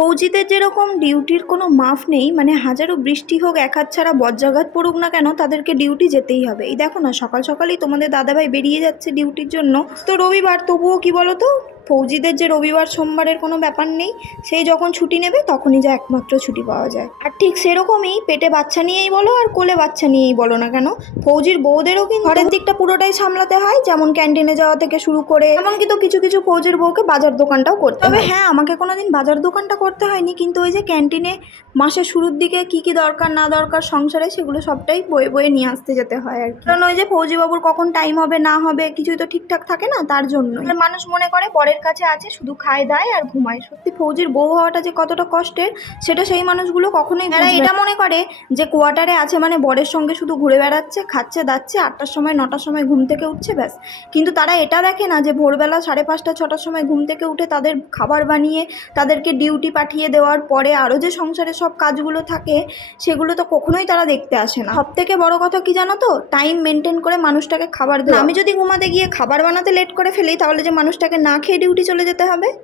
ফৌজিদের যেরকম ডিউটির কোনো মাফ নেই, মানে হাজারো বৃষ্টি হোক, এক হাত ছাড়া বজ্রাঘাত পড়ুক না কেন, তাদেরকে ডিউটি যেতেই হবে। এই দেখো না, সকাল সকালই তোমাদের দাদাভাই বেরিয়ে যাচ্ছে ডিউটির জন্য। তো রবিবার, তবুও কি বলো তো, ফৌজিদের যে রবিবার সোমবারের কোনো ব্যাপার নেই, সেই যখন ছুটি নেবে তখনই যা একমাত্র ছুটি পাওয়া যায়। আর ঠিক সেরকমই পেটে বাচ্চা নিয়েই বলো আর কোলে বাচ্চা নিয়েই বলো না কেন, ফৌজির বউদেরও কিন্তু ঘরের দিকটা পুরোটাই সামলাতে হয়, যেমন ক্যান্টিনে যাওয়া থেকে শুরু করে এমনকি তো কিছু কিছু ফৌজির বউকে বাজার দোকানটাও করতে হবে। হ্যাঁ, আমাকে কোনোদিন বাজার দোকানটা করতে হয়নি, কিন্তু ওই যে ক্যান্টিনে মাসের শুরুর দিকে কি কি দরকার না দরকার সংসারে, সেগুলো সবটাই বয়ে বয়ে নিয়ে আসতে যেতে হয় আর কি। কারণ ওই যে ফৌজি বাবুর কখন টাইম হবে না হবে কিছুই তো ঠিকঠাক থাকে না, তার জন্য মানুষ মনে করে পরের কাছে আছে, শুধু খায় দায় আর ঘুমায়। সত্যি ফৌজির বউ হওয়াটা যে কতটা কষ্টের, সেটা সেই মানুষগুলো কখনোই বুঝবে না। এটা মনে করে যে কোয়ার্টারে আছে মানে বরের সঙ্গে শুধু ঘুরে বেড়াচ্ছে, খাচ্ছে দাচ্ছে, 8টার সময় 9টার সময় ঘুম থেকে উঠছে, ব্যাস। কিন্তু তারা এটা দেখে না যে ভোরবেলা 5:30 6টার সময় ঘুম থেকে উঠে তাদের খাবার বানিয়ে তাদেরকে ডিউটি পাঠিয়ে দেওয়ার পরে আরও যে সংসারে সব কাজগুলো থাকে, সেগুলো তো কখনোই তারা দেখতে আসে না। সবথেকে বড় কথা কি জানো তো, টাইম মেনটেন করে মানুষটাকে খাবার দেওয়া। আমি যদি ঘুমাতে গিয়ে খাবার বানাতে লেট করে ফেলি, তাহলে যে মানুষটাকে না খেয়ে ডিউটি চলে যেতে হবে।